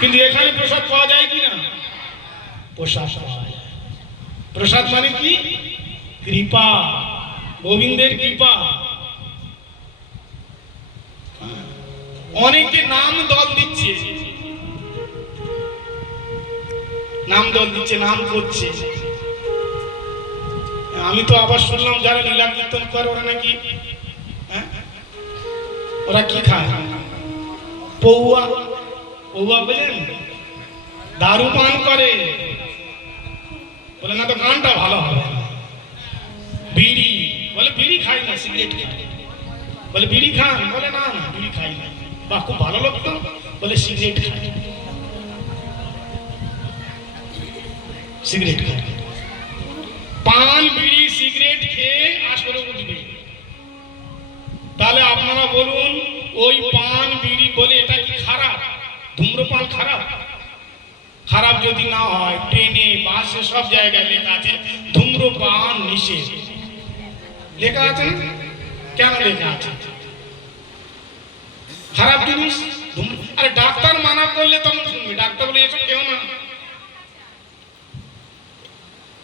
কিন্তু এখানে প্রসাদ পাওয়া যায় কি না? প্রসাদ পাওয়া যায়। প্রসাদ মানে কি? কৃপা, গোবিন্দের কৃপা। অনেকে নাম দল দিচ্ছে, নাম দল দিচ্ছে, নাম করছে। আমি তো আবার শুনলাম যারা লীলা কীর্তন করে ওরা নাকি ওরা কি খায়? পৌয়া। পৌয়া বলেন, দারু পান করে। বলে না তো গানটা ভালো হবে। বিড়ি বলে, বিড়ি খাই না, সিগারেট খাই। বলে বিড়ি খান? বলে না না, বিড়ি খাই না। বাহ, খুব ভালো লোক তো। বলে সিগারেট খাই, সিগারেট খাই। পান বিড়ি সিগারেট খেয়ে আসরে উঠবে। তাহলে আপনারা বলুন, ওই পান বিড়ি বলে এটা কি খারাপ? ধূম্রপান খারাপ? খারাপ যদি না হয়, ট্রেনে বাসে সব জায়গায় লেখা আছে ধূম্রপান নিষেধ। লেখা আছে না? কেন লেখা আছে? খারাপ জিনিস। আরে ডাক্তার মানা করলে তখন শুনবে। ডাক্তার বলে এসব কেউ না,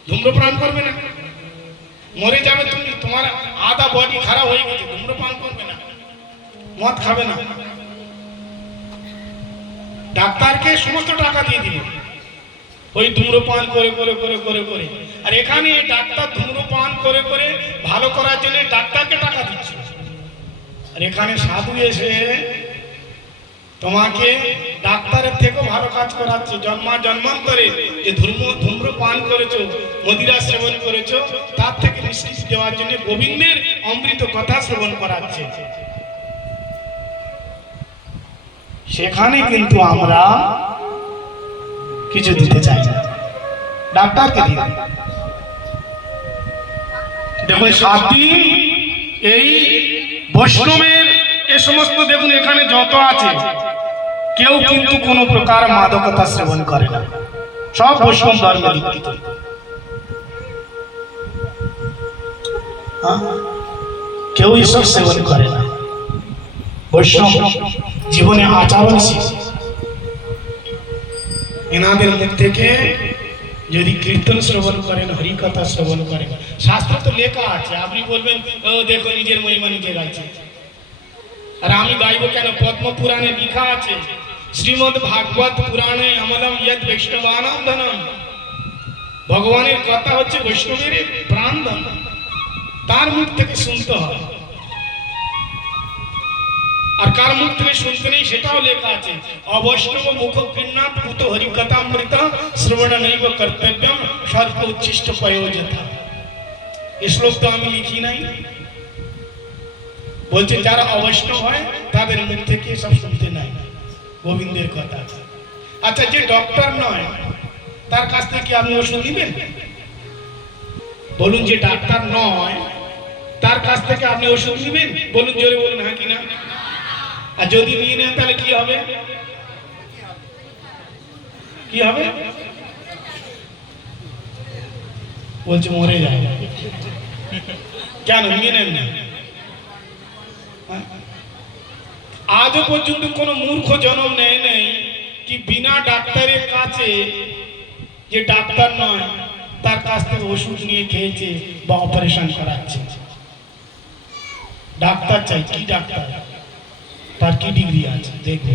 ধূম্রপান করবে না, মরে যাবে তুমি, তোমার আধা বডি খারাপ হয়ে গেছে। ধূম্রপান করবে না, মদ খাবে না। ডাক্তারকে সমস্ত টাকা দিয়ে দিবে ওই ধূম্রপান করে করে করে করে করে। আর এখানে ডাক্তার ধূম্রপান করে করে ভালো করার জন্য ডাক্তারকে টাকা দিচ্ছে। আর এখানে সাধু এসে তোমাকে ডাক্তারের থেকেও ভালো কাজ করাচ্ছে। জন্মান্তরে যে ধূম্রপান করেছো, মদিরা সেবন করেছো, তার থেকে নিষ্কৃতি দেওয়ার জন্য গোবিন্দের অমৃত কথা শ্রবণ করাচ্ছে। সেখানে কিন্তু আমরা কিছু দিতে চাই না, ডাক্তারকে দিই। দেখুন 7 দিন এই বৈষ্ণবের এ সমস্ত, দেখুন এখানে যত আছে কেউ কিন্তু কোন প্রকার মাদকতা সেবন করে না, সব বৈষ্ণব ধর্মে দীক্ষিত। কেউ এসব সেবন করে না। বৈষ্ণব জীবনে আচরণ শিখে। এনাদের মুখ থেকে যদি কীর্তন শ্রবণ করেন, হরিকথা শ্রবণ করেন, শাস্ত্র তো লেখা আছে। আপনি বলবেন ও দেখো নিজের মহিমা নিজে গাইছে। আর আমি গাইবো কেন? পদ্ম পুরাণে লেখা আছে, শ্রীমদ ভাগবত পুরাণে অমলম ইয়ৎ বৈষ্ণবানাম ধনম। ভগবানের কথা হচ্ছে বৈষ্ণবের প্রাণ ধন, তার মুখ থেকে শুনতে হয়। আর কার মুখ থেকে শুনতে নেই সেটাও লেখা আছে, অবৈষ্ণব মুখ গৃহ্ণাৎ পুত হরিকথামৃত শ্রবণ নৈব কর্তব্যম সর্ব উচ্ছিষ্ট প্রয়োজতা। এই শ্লোক তো আমি লিখি নাই, বলছে যারা অবৈষ্ণব হয় তাদের মুখ থেকে সব শুনতে নাই গোবিন্দের কথা। আচ্ছা, যে ডক্টর নয় তার কাছ থেকে আপনি ওষুধ দিবেন? বলুন, যে ডাক্তার নয় তার কাছ থেকে আপনি ওষুধ দিবেন? বলুন, জোরে বলুন হ্যাঁ কি না। আর যদি নিয়ে নেন তাহলে কি হবে? কি হবে? বলছে মরে যায়। কেন নিয়ে নেন না? আজও পর্যন্ত কোন মূর্খ জন্ম নেয় নেই কি বিনা ডাক্তারের কাছে, যে ডাক্তার নয় তার কাছ থেকে ওষুধ নিয়ে খেয়েছে বা অপারেশন করাচ্ছে। ডাক্তার চাই। কি ডাক্তার? তার কি ডিগ্রি আছে দেখবে।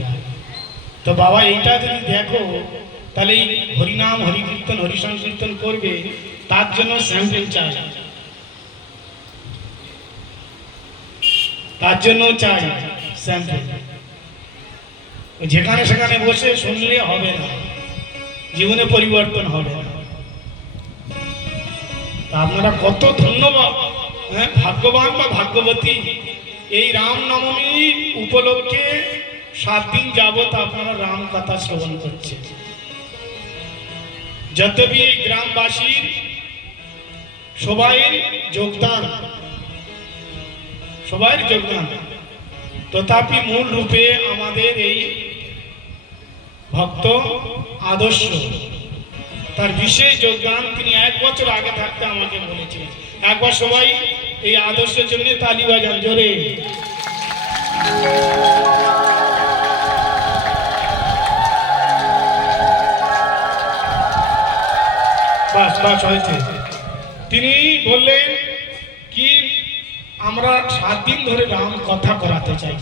তো বাবা এইটা যদি দেখো, তাহলে এই হরিনাম হরিকীর্তন হরিসংকীর্তন করবে, তার জন্য স্যাম্পল চাই, তার জন্য চাই স্যাম্পল। যেখানে সেখানে বসে শুনলে হবে না, জীবনে পরিবর্তন হবে না। তা আপনারা কত ধন্যবাদ, হ্যাঁ ভাগ্যবান বা ভাগ্যবতী। এই রামনবমী উপলক্ষে 7 দিন যাবত আপনারা রাম কথা শ্রবণ করছেন। যতবি এই গ্রামবাসীর সবাই যোগদান, সবার যোগদান, তথাপি মূল রূপে আমাদের এই ভক্ত আদর্শ, তার বিশেষ যোগদান। তিনি 1 বছর আগে থাকতে আমাকে বলেছিলেন। একবার সবাই এই আদর্শের জন্য তালি বাজান জোরে। বাস বাস হয়েছে। তিনি বললেন কি আমরা 7 দিন ধরে রাম কথা করাতে চাই।